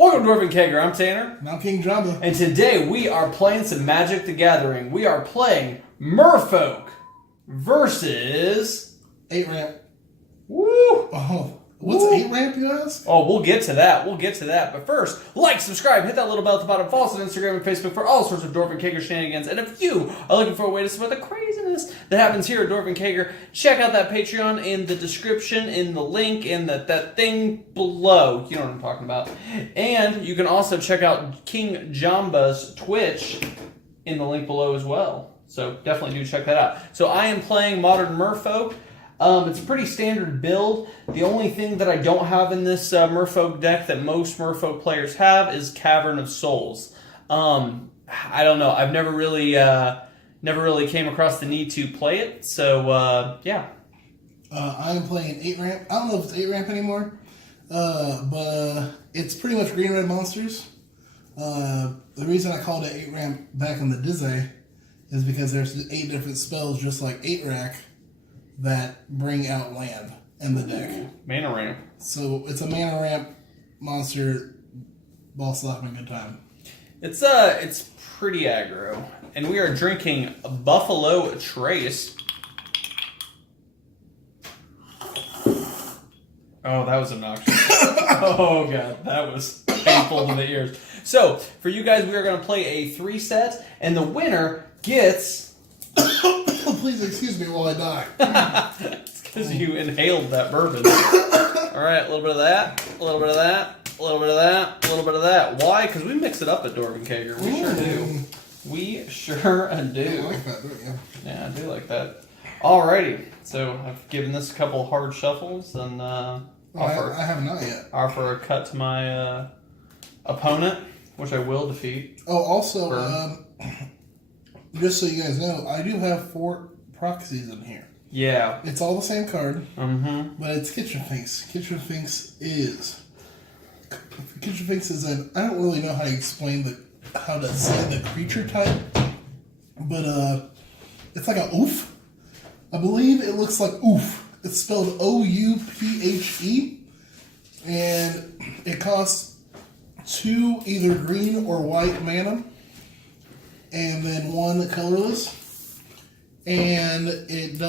Welcome to Dwarven Kegger. I'm Tanner. And I'm King Jamba. And today we are playing some Magic the Gathering. We are playing Merfolk versus 8-ramp. Woo! Oh, what's 8-ramp, you ask? Oh, we'll get to that. But first, like, subscribe, hit that little bell at the bottom. Follow us on Instagram and Facebook for all sorts of Dwarven Kegger shenanigans. And if you are looking for a way to support the craziness that happens here at Dwarven Kegger, check out that Patreon in the description, in the link, in that thing below. You know what I'm talking about. And you can also check out King Jamba's Twitch in the link below as well. So definitely do check that out. So I am playing Modern Merfolk. It's a pretty standard build. The only thing that I don't have in this Merfolk deck that most Merfolk players have is Cavern of Souls. I don't know. I've never really came across the need to play it. So yeah. I am playing 8-ramp. I don't know if it's 8-ramp anymore, but it's pretty much green-red monsters. The reason I called it 8-ramp back in the Dizzy is because there's 8 different spells just like 8-rack that bring out land in the deck. Mana ramp. So it's a mana ramp monster, ball slapping good time. It's pretty aggro. And we are drinking Buffalo Trace. Oh, that was obnoxious. Oh god, that was painful to the ears. So, for you guys, we are going to play a 3-set, and the winner gets... Please excuse me while I die. It's because you inhaled that bourbon. Alright, a little bit of that, a little bit of that, a little bit of that, a little bit of that. Why? Because we mix it up at Dwarven Kegger. We sure do. We sure do. You like that, don't you? Yeah, I do like that. Alrighty, so I've given this a couple hard shuffles and I have not yet. Offer a cut to my opponent, which I will defeat. Oh, also, just so you guys know, I do have 4 proxies in here. Yeah. It's all the same card, but it's Kitchen Finks. Kitchen Finks is an, I don't really know how to explain how to say the creature type, but it's like a oof. I believe it looks like oof. It's spelled O-U-P-H-E, and it costs 2 either green or white mana, and then 1 colorless. And it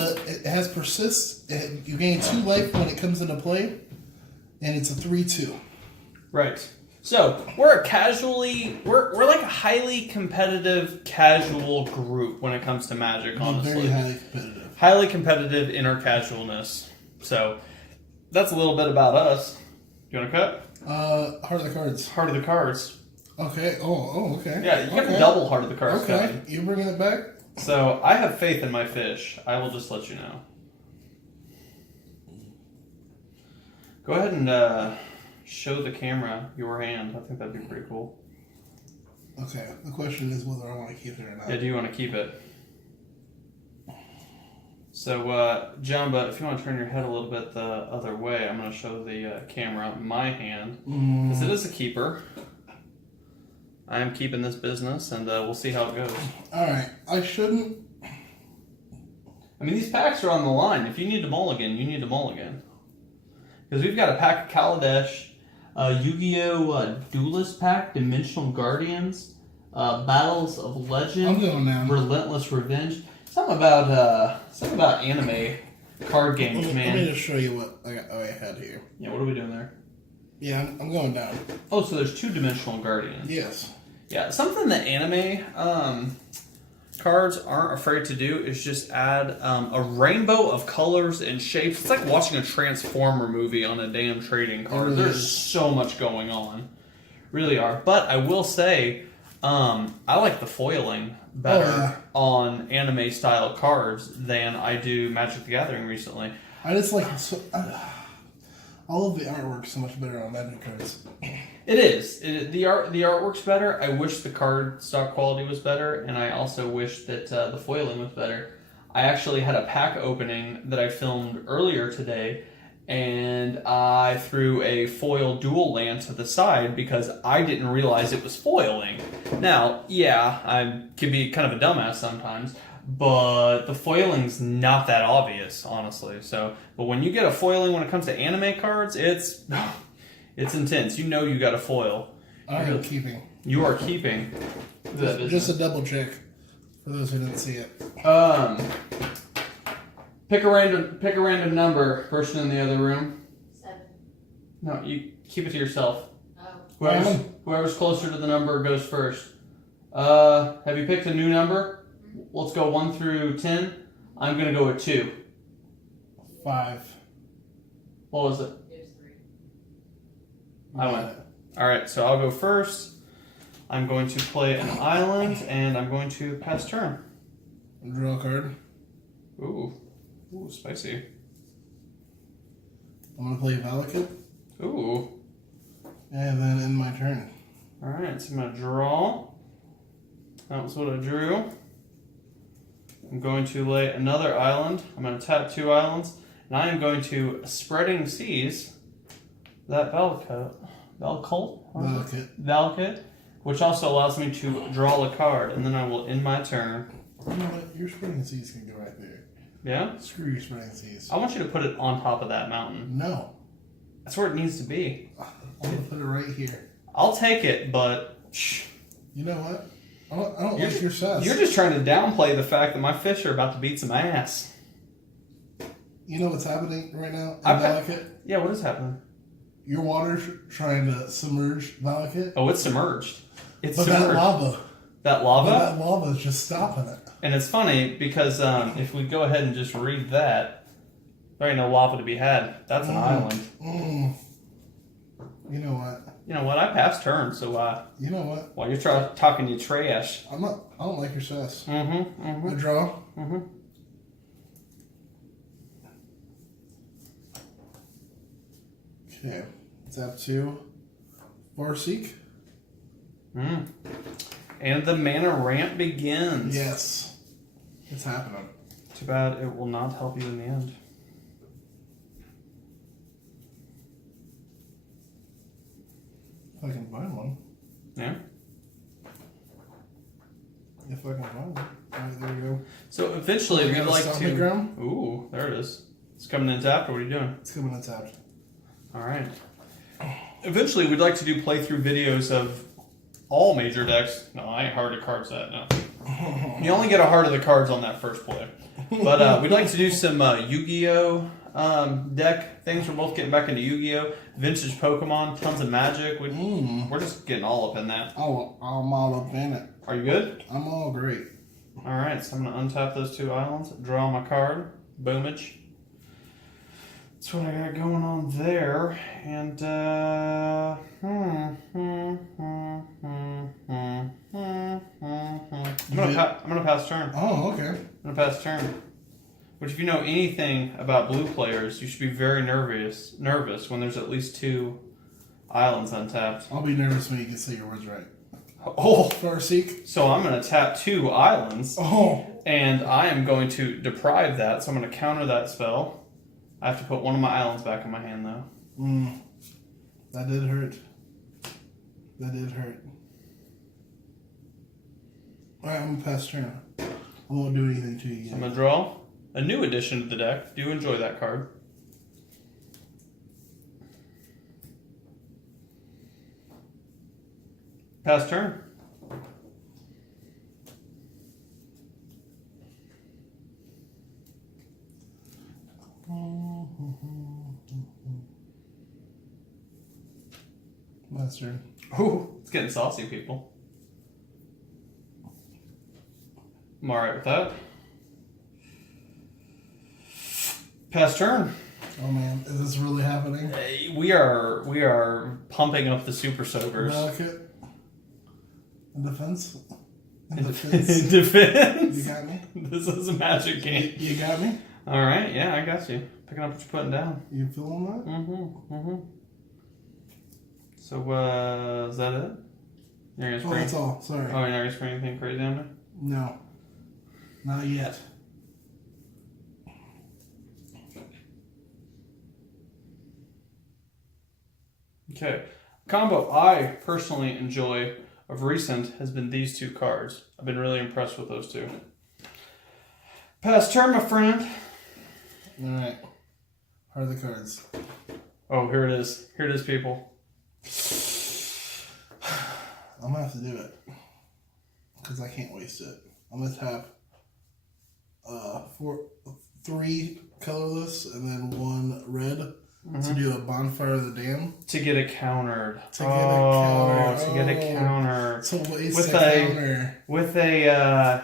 has persist. You gain 2 life when it comes into play, and it's a 3/2. Right. So we're like a highly competitive casual group when it comes to Magic. Honestly, very highly competitive. Highly competitive in our casualness. So that's a little bit about us. You want to cut? Heart of the Cards. Heart of the Cards. Okay. Oh, okay. Yeah, you have a double Heart of the Cards. Okay. Coming. You bringing it back? So I have faith in my fish. I will just let you know. Go ahead and show the camera your hand. I think that'd be pretty cool. Okay. The question is whether I want to keep it or not. Yeah, do you want to keep it? So, Jamba, if you want to turn your head a little bit the other way, I'm going to show the camera my hand. Because it is a keeper. I am keeping this business, and we'll see how it goes. Alright. I shouldn't... I mean, these packs are on the line. If you need to mulligan, you need to mulligan. Because we've got a pack of Kaladesh, Yu-Gi-Oh! Duelist pack, Dimensional Guardians, Battles of Legend, I'm going now. Relentless Revenge. Something about anime card games, man. Let me just show you what I had here. Yeah, what are we doing there? Yeah, I'm going down. Oh, so there's 2 Dimensional Guardians. Yes. Yeah, something that anime cards aren't afraid to do is just add a rainbow of colors and shapes. It's like watching a Transformer movie on a damn trading card. There's so much going on. Really are. But I will say, I like the foiling better on anime-style cards than I do Magic the Gathering recently. I just like... all of the artwork's so much better on Magic cards. It is. The artwork's better. I wish the card stock quality was better, and I also wish that the foiling was better. I actually had a pack opening that I filmed earlier today, and I threw a foil dual land to the side because I didn't realize it was foiling. Now, yeah, I can be kind of a dumbass sometimes, but the foiling's not that obvious, honestly. So, but when you get a foiling when it comes to anime cards, it's intense. You know you got a foil. I'm keeping. You are keeping. Just a double check for those who didn't see it. Pick a random number. Person in the other room. 7. No, you keep it to yourself. Oh. Whoever's closer to the number goes first. Have you picked a new number? Let's go 1 through 10. I'm gonna go with 2. 5. What was it? It was 3. I went. All right, so I'll go first. I'm going to play an island, and I'm going to pass turn. Draw a card. Ooh, spicy. I'm gonna play Valakut. Ooh. And then end my turn. All right, so I'm gonna draw. That was what I drew. I'm going to lay another island. I'm going to tap 2 islands, and I am going to Spreading Seas that Valakut, which also allows me to draw a card, and then I will end my turn. You know what? Your Spreading Seas can go right there. Yeah? Screw your Spreading Seas. I want you to put it on top of that mountain. No. That's where it needs to be. I'm going to put it right here. I'll take it, but... Shh. You know what? I don't like your sass. You're just trying to downplay the fact that my fish are about to beat some ass. You know what's happening right now in Valakut? Yeah, what is happening? Your water's trying to submerge Valakut. Oh, it's submerged. It's but submerged. that lava. That lava? But that lava is just stopping it. And it's funny because if we go ahead and just read that, there ain't no lava to be had. That's an island. You know what? You know what? I passed turn, so you know what? while you're talking you trash. I don't like your sass. I I draw. Okay. Tap 2. Farseek. And the mana ramp begins. Yes. It's happening. Too bad it will not help you in the end. If I can find one. Yeah? If I can find one. Alright, there we go. So eventually we'd like to... Ground? Ooh, there it is. It's coming in tapped, or what are you doing? It's coming in tapped. Alright. Eventually we'd like to do playthrough videos of all major decks. No, I ain't hard to cards that, no. You only get a heart of the cards on that first play. But we'd like to do some Yu-Gi-Oh! Deck things. We're both getting back into Yu-Gi-Oh! Vintage Pokemon, tons of Magic. We're just getting all up in that. Oh, I'm all up in it. Are you good? I'm all great. Alright, so I'm going to untap those 2 islands, draw my card, boomage. That's what I got going on there. And, I'm gonna pass turn. Oh, okay. I'm gonna pass turn. Which, if you know anything about blue players, you should be very nervous when there's at least 2 islands untapped. I'll be nervous when you can say your words right. Oh! Farseek. So I'm gonna tap 2 islands. Oh! And I am going to deprive that, so I'm gonna counter that spell. I have to put one of my islands back in my hand, though. That did hurt. That did hurt. Alright, I'm gonna pass turn. I won't do anything to you yet. So I'm gonna draw a new addition to the deck. Do enjoy that card. Pass turn. Pass turn. Ooh, it's getting saucy, people. I'm alright with that. Pass turn. Oh man, is this really happening? We are pumping up the super soakers. Valakut. In defense? In defense? You got me? This is a magic game. You got me? Alright, yeah, I got you. Picking up what you're putting down. You feeling that? So, is that it? You're gonna Oh, that's all. Sorry. Oh, you're not gonna spray anything crazy on me? No. Not yet. Okay. Combo I personally enjoy of recent has been these 2 cards. I've been really impressed with those 2. Pass turn, my friend. Alright. How are the cards? Oh, here it is. Here it is, people. I'm gonna have to do it because I can't waste it. I'm gonna tap 3 colorless and then 1 red to do a bonfire of the dam. To get it countered. To get it countered. To waste a counter. With a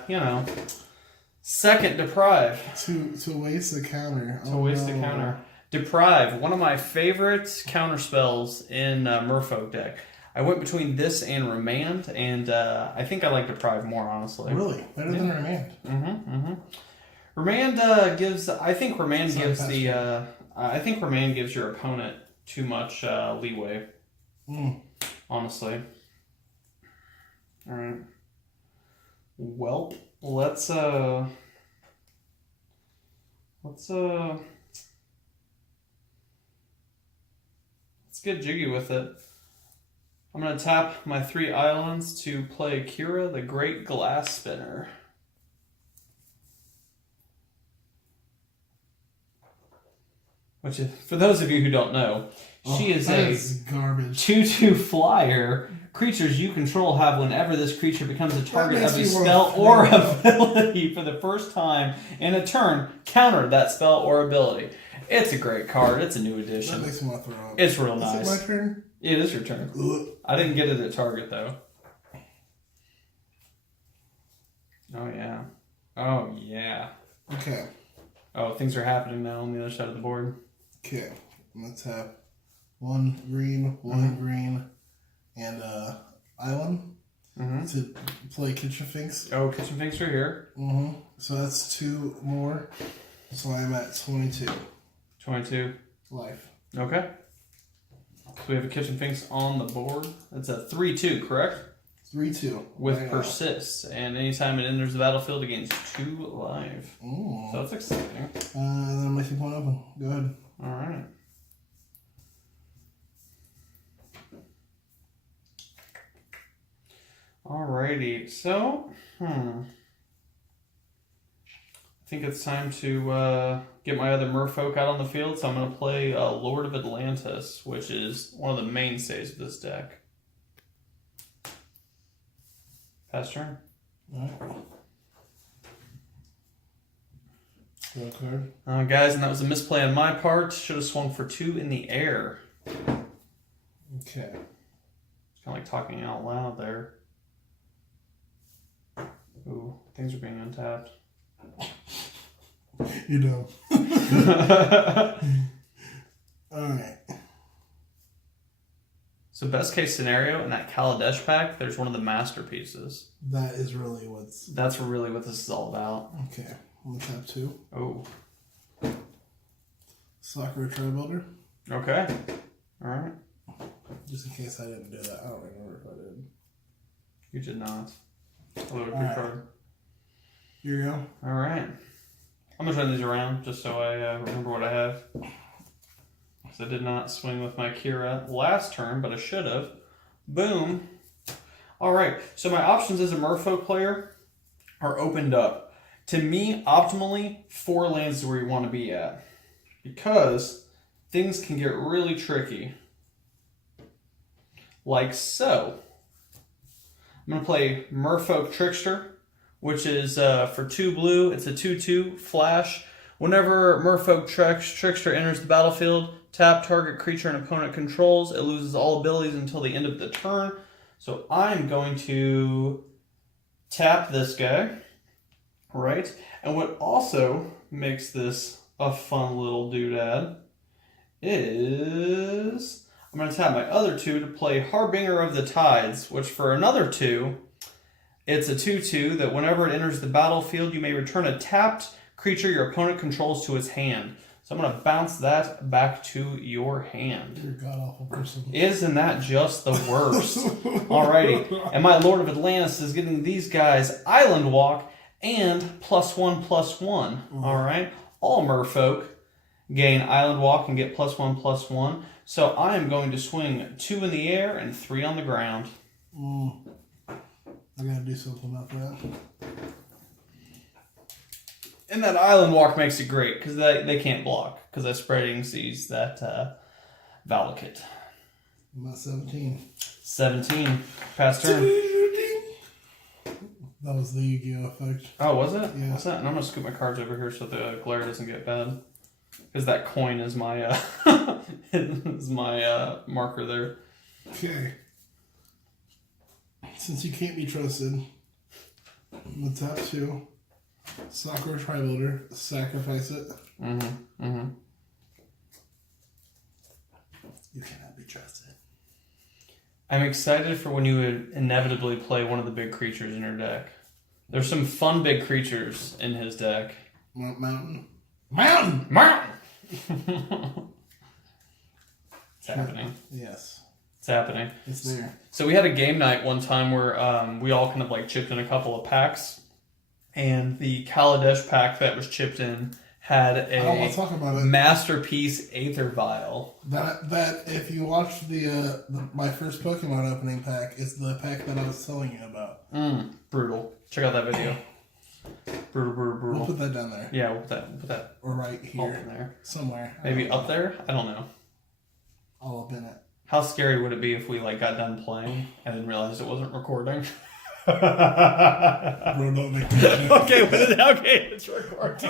second deprive. To waste a counter. To waste a counter. Deprive, one of my favorite counter spells in Merfolk deck. I went between this and Remand, and I think I like Deprive more, honestly. Really? Better than Remand? Remand gives... I think Remand gives your opponent too much leeway. Honestly. Alright. Well, let's get jiggy with it. I'm going to tap my 3 islands to play Kira, the Great Glass Spinner. Which, for those of you who don't know, she is a garbage 2/2 flyer. Creatures you control have whenever this creature becomes a target of a spell or ability for the first time in a turn, counter that spell or ability. It's a great card. It's a new edition. That makes me want to throw up. It's real nice. Is it my turn? It is your turn. Ugh. I didn't get it at target, though. Oh, yeah. Oh, yeah. Okay. Oh, things are happening now on the other side of the board. Okay. I'm going to tap 1 green, 1 green, and island to play Kitchen Finks. Oh, Kitchen Finks are here. So that's 2 more. So I'm at 22. 22. Life. Okay. So we have a Kitchen Finks on the board. It's a 3/2, correct? 3/2. With persists. And anytime it enters the battlefield, it gains 2 life. Ooh. So that's exciting. Then I'm making one open. Go ahead. Alright. Alrighty. So, I think it's time to get my other Merfolk out on the field, so I'm going to play Lord of Atlantis, which is one of the mainstays of this deck. Pass turn. Alright. Draw a card. Guys, and that was a misplay on my part. Should have swung for 2 in the air. Okay. It's kind of like talking out loud there. Ooh, things are being untapped. You know. Alright. So best case scenario, in that Kaladesh pack, there's one of the masterpieces. That is really what's... That's really what this is all about. Okay. I'm going to tap 2. Oh. Sakura Tri-Builder. Okay. Alright. Just in case I didn't do that. I don't remember if I did. You did not. A little All right. card. Here you go. Alright. I'm going to turn these around just so I remember what I have. Because I did not swing with my Kira last turn, but I should have. Boom. Alright, so my options as a Merfolk player are opened up. To me, optimally, 4 lands is where you want to be at. Because things can get really tricky. Like so. I'm going to play Merfolk Trickster, which is for 2 blue. It's a 2/2 flash. Whenever Merfolk Trickster enters the battlefield, tap target creature and opponent controls. It loses all abilities until the end of the turn. So I'm going to tap this guy, right? And what also makes this a fun little doodad is I'm going to tap my other 2 to play Harbinger of the Tides, which for another 2, it's a 2/2 that whenever it enters the battlefield, you may return a tapped creature your opponent controls to its hand. So I'm going to bounce that back to your hand. You're a god-awful person. Isn't that just the worst? Alrighty. And my Lord of Atlantis is getting these guys Island Walk and +1/+1. Alright? All Merfolk gain Island Walk and get +1/+1. So I am going to swing 2 in the air and 3 on the ground. I gotta do something about that. And that Island Walk makes it great, because they can't block, because I Spreading Seas that Valakut. I'm at 17. 17. Pass turn. That was the Yu-Gi-Oh effect. Oh, was it? Yeah. What's that? And I'm going to scoop my cards over here so the glare doesn't get bad. Because that coin is my is my marker there. Okay. Since you can't be trusted, I'm going to tap 2. Sakura Tri-Builder. Sacrifice it. Mm-hmm. You cannot be trusted. I'm excited for when you would inevitably play one of the big creatures in your deck. There's some fun big creatures in his deck. Mountain. It's happening. Yes. It's happening. It's there. So we had a game night one time where we all kind of like chipped in a couple of packs. And the Kaladesh pack that was chipped in had I don't want to talk about it. Masterpiece Aether Vial. That if you watch the my first Pokemon opening pack, is the pack that I was telling you about. Brutal. Check out that video. Brutal. We'll put that down there. Yeah, we'll put that or right here. in there. Somewhere. Maybe up there? I don't know. All up in it. How scary would it be if we like got done playing and then realized it wasn't recording? Bro, don't make me Okay, it's recording.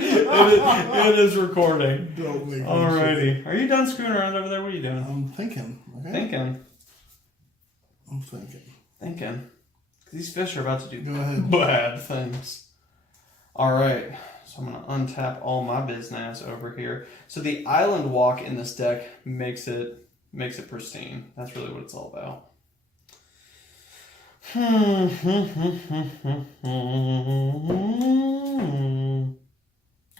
it is recording. Don't make me Alrighty. Are you done screwing around over there? What are you doing? I'm thinking. Okay? Thinking. These fish are about to do Go ahead. bad things. Alright. So I'm going to untap all my business over here. So the island walk in this deck makes it pristine. That's really what it's all about.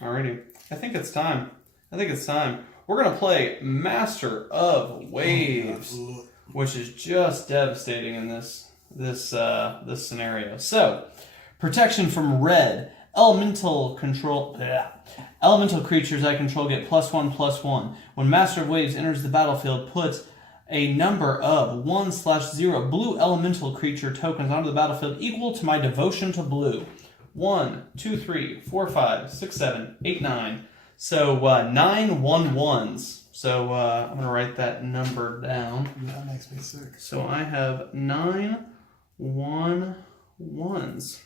Alrighty. I think it's time. We're going to play Master of Waves, which is just devastating in this scenario. So, protection from red. Elemental creatures I control get +1/+1. When Master of Waves enters the battlefield, put a number of 1/0 blue elemental creature tokens onto the battlefield equal to my devotion to blue. 1, 2, 3, 4, 5, 6, 7, 8, 9. So 9 1/1s. So I'm going to write that number down. That makes me sick. So I have 9 1/1s.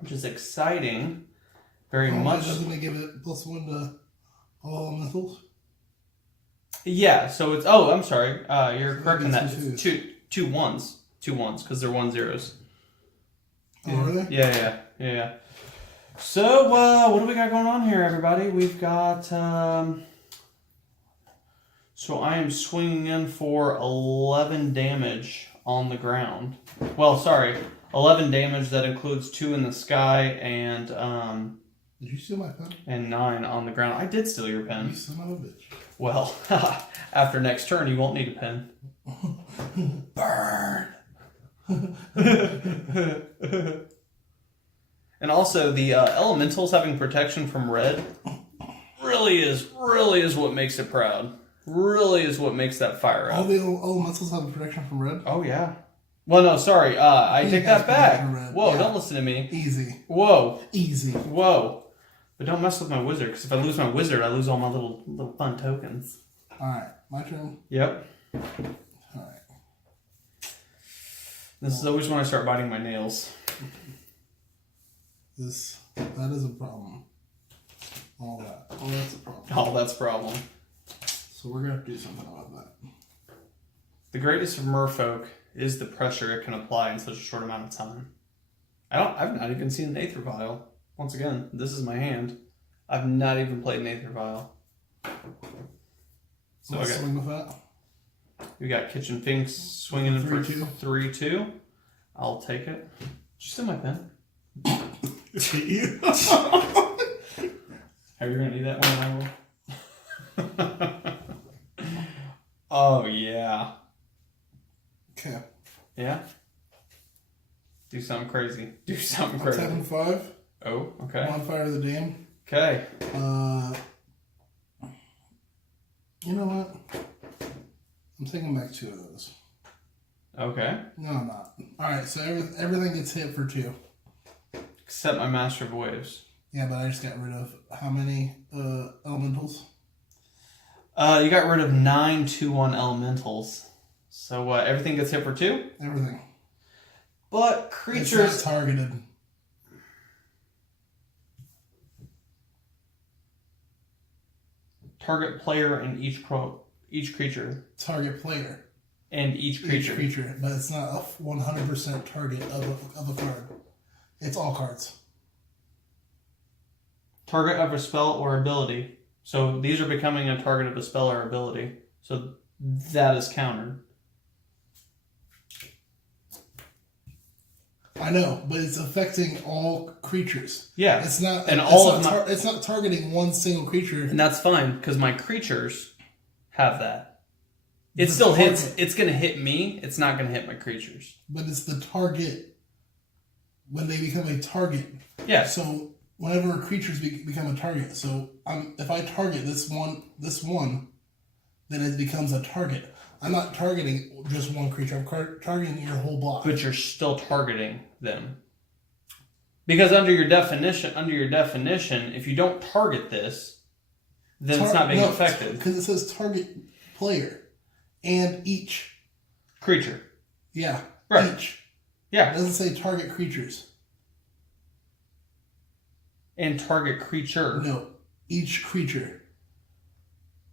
Which is exciting. Very much. Doesn't it give it +1 to all elementals? Yeah, so it's... Oh, I'm sorry. You're correct in that. It's Two ones. 2 1s, because they're 1/0s. Oh, are they? Yeah. So, what do we got going on here, everybody? We've got... So I am swinging in for 11 damage on the ground. Well, sorry. 11 damage, that includes 2 in the sky and Did you steal my pen? and 9 on the ground. I did steal your pen. You son of a bitch. Well, after next turn, you won't need a pen. Burn! And also, the elementals having protection from red really is what makes it proud. Really is what makes that fire All up. the elementals have protection from red? Oh, yeah. Well, no, sorry. I take that back. Whoa, Yeah. don't listen to me. Easy. Whoa. But don't mess with my wizard, because if I lose my wizard, I lose all my little fun tokens. Alright, my turn. Yep. Alright. This is always when I start biting my nails. That is a problem. All that's a problem. Oh, that's a problem. So we're gonna have to do something about that. The greatest of Merfolk is the pressure it can apply in such a short amount of time. I've not even seen an Aether Vial. Once again, this is my hand. I've not even played an Aether Vial. So Let's swing with that. We got Kitchen Finks swinging in for 3-2. 3-2. I'll take it. Did you steal my pen? Are you gonna need that one? I will. Oh yeah. Okay. Yeah. Do something crazy. I'm tapping 5. Oh, okay. Bonfire of the Dam. Okay. You know what? I'm taking back 2 of those. Okay. No, I'm not. Alright, so everything gets hit for 2. Except my Master of Waves. Yeah, but I just got rid of how many elementals? You got rid of 9 2/1 elementals. So everything gets hit for 2? Everything. But creatures... It's not targeted. Target player and each creature. Target player. And each creature. Each creature, but it's not a 100% target of a card. It's all cards. Target of a spell or ability. So these are becoming a target of a spell or ability. So that is countered. I know, but it's affecting all creatures. Yeah, it's not. And it's not targeting one single creature. And that's fine because my creatures have that. It still hits. It's going to hit me. It's not going to hit my creatures. But it's the target when they become a target. Yeah. So whenever creatures become a target, so if I target this one, then it becomes a target. I'm not targeting just one creature. I'm targeting your whole block. But you're still targeting them. Because under your definition, if you don't target this, then it's not being affected. Because it says target player and each creature. Yeah. Right. Each. Yeah. It doesn't say target creatures. And target creature. No. Each creature.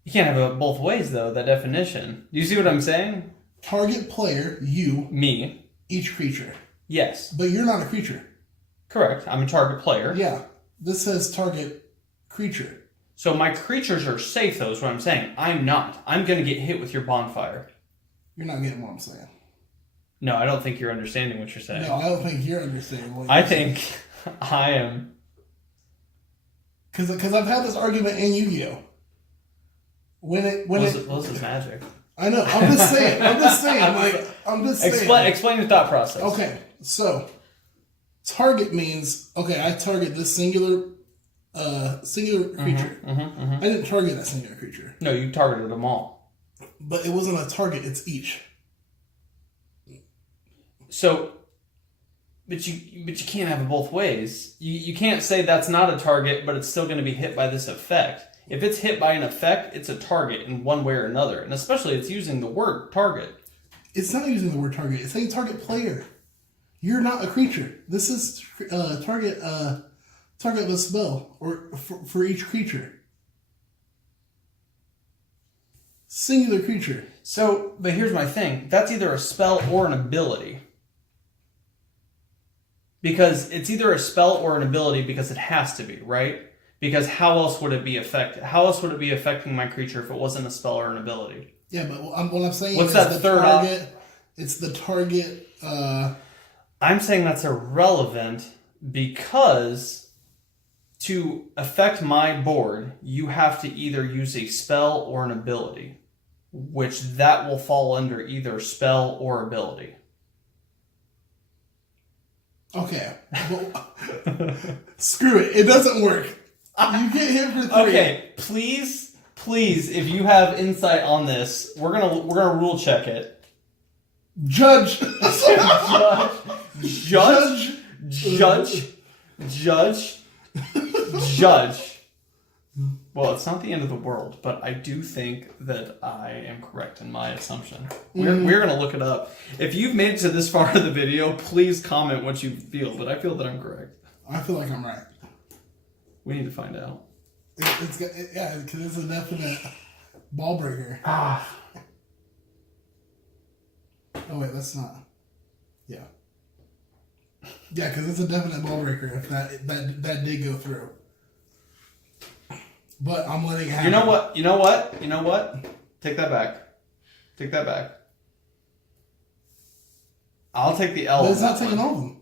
You can't have it both ways, though, that definition. Do you see what I'm saying? Target player, you. Me. Each creature. Yes. But you're not a creature. Correct. I'm a target player. Yeah. This says target creature. So my creatures are safe, though, is what I'm saying. I'm not. I'm going to get hit with your bonfire. You're not getting what I'm saying. No, I don't think you're understanding what you're saying. No, I don't think you're understanding what you're saying. I think I am. Because I've had this argument in Yu-Gi-Oh! What is this magic? I know. I'm just saying. I'm just saying. Explain your thought process. Okay, so target means I target this singular creature. I didn't target that singular creature. No, you targeted them all. But it wasn't a target. It's each. So, but you can't have it both ways. You can't say that's not a target, but it's still going to be hit by this effect. If it's hit by an effect, it's a target in one way or another. And especially it's using the word target. It's not using the word target. It's saying target player. You're not a creature. This is target of a spell or for each creature. Singular creature. So, but here's my thing. That's either a spell or an ability. Because it's either a spell or an ability because it has to be, right? Because how else would it be affecting my creature if it wasn't a spell or an ability? Yeah, but what I'm saying is that third target. It's the target. I'm saying that's irrelevant because to affect my board, you have to either use a spell or an ability, which that will fall under either spell or ability. Okay. Well, screw it. It doesn't work. You get hit for 3. Okay, please, if you have insight on this, we're gonna rule check it. Judge. Well, it's not the end of the world, but I do think that I am correct in my assumption. We're going to look it up. If you've made it to this far in the video, please comment what you feel, but I feel that I'm correct. I feel like I'm right. We need to find out. Because it's a definite ball breaker. Oh, wait, that's not. Yeah. Yeah, because it's a definite ball breaker if that did go through. But I'm letting it happen. You know what? Take that back. I'll take the L. But it's not taking all of them.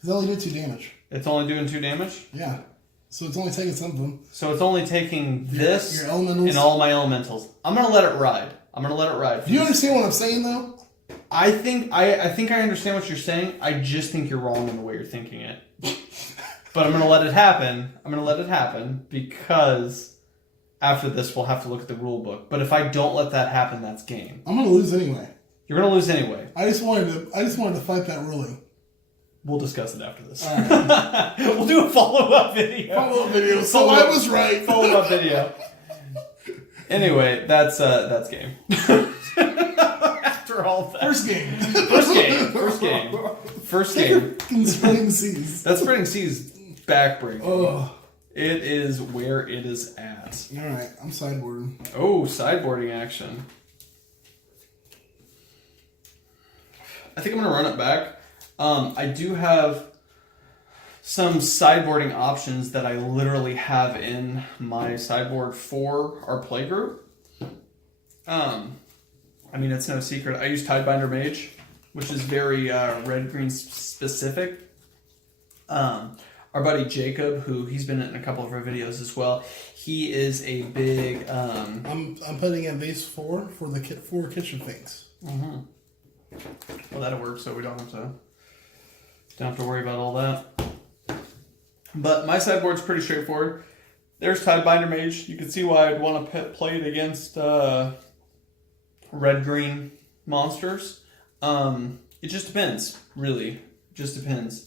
It's only doing 2 damage. It's only doing 2 damage? Yeah. So it's only taking some of them. So it's only taking this your elementals and all my elementals. I'm going to let it ride. Do you understand what I'm saying, though? I think I understand what you're saying. I just think you're wrong in the way you're thinking it. But I'm going to let it happen. Because after this, we'll have to look at the rule book. But if I don't let that happen, that's game. I'm going to lose anyway. You're going to lose anyway. I just wanted to fight that ruling. We'll discuss it after this. All right. We'll do a follow-up video. So I was right. Follow-up video. Anyway, that's game. After all that. First game. First game. Spreading seas. That spreading seas backbreaking. Oh. It is where it is at. Alright, I'm sideboarding. Oh, sideboarding action. I think I'm going to run it back. I do have some sideboarding options that I literally have in my sideboard for our playgroup. I mean, it's no secret. I use Tidebinder Mage, which is very red-green specific. Our buddy Jacob, who he's been in a couple of our videos as well, he is a big... I'm putting in base 4 for the 4 kitchen things. Mm-hmm. Well, that'll work, so we don't have to worry about all that. But my sideboard's pretty straightforward. There's Tidebinder Mage. You can see why I'd want to play it against red-green monsters. It just depends, really. It just depends.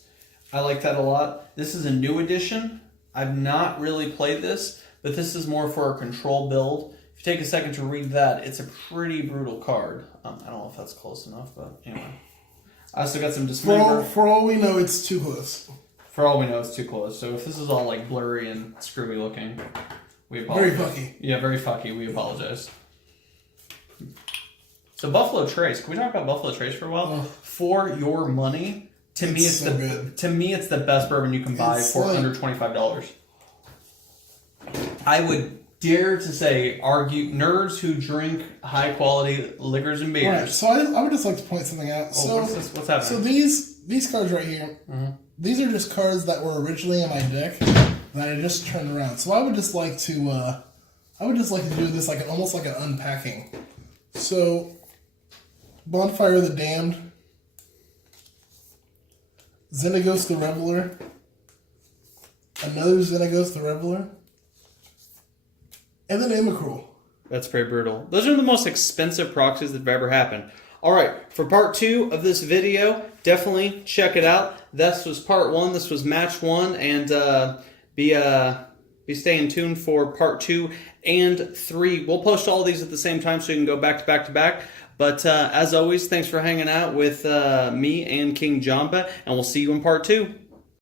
I like that a lot. This is a new edition. I've not really played this, but this is more for a control build. If you take a second to read that, it's a pretty brutal card. I don't know if that's close enough, but anyway. I also got some Dismember. For all we know, it's too close. For all we know, it's too close. So if this is all like blurry and screwy looking, we apologize. Very fucky. Yeah, very fucky. We apologize. So Buffalo Trace. Can we talk about Buffalo Trace for a while? Oh. For your money, to me it's so good. To me it's the best bourbon you can buy for under $25. I would dare to say, argue, nerds who drink high quality liquors and beers. Alright, so I would just like to point something out. Oh, So what's happening? So these cards right here, these are just cards that were originally in my deck that I just turned around. So I would just like to do this like almost like an unpacking. So Bonfire of the Damned, Xenagos the Reveler, another Xenagos the Reveler, and then Emrakul. That's pretty brutal. Those are the most expensive proxies that have ever happened. All right, for part 2 of this video, definitely check it out. This was part 1. This was match 1, and be staying tuned for part 2 and 3. We'll post all these at the same time so you can go back to back to back. But as always, thanks for hanging out with me and King Jamba, and we'll see you in part 2.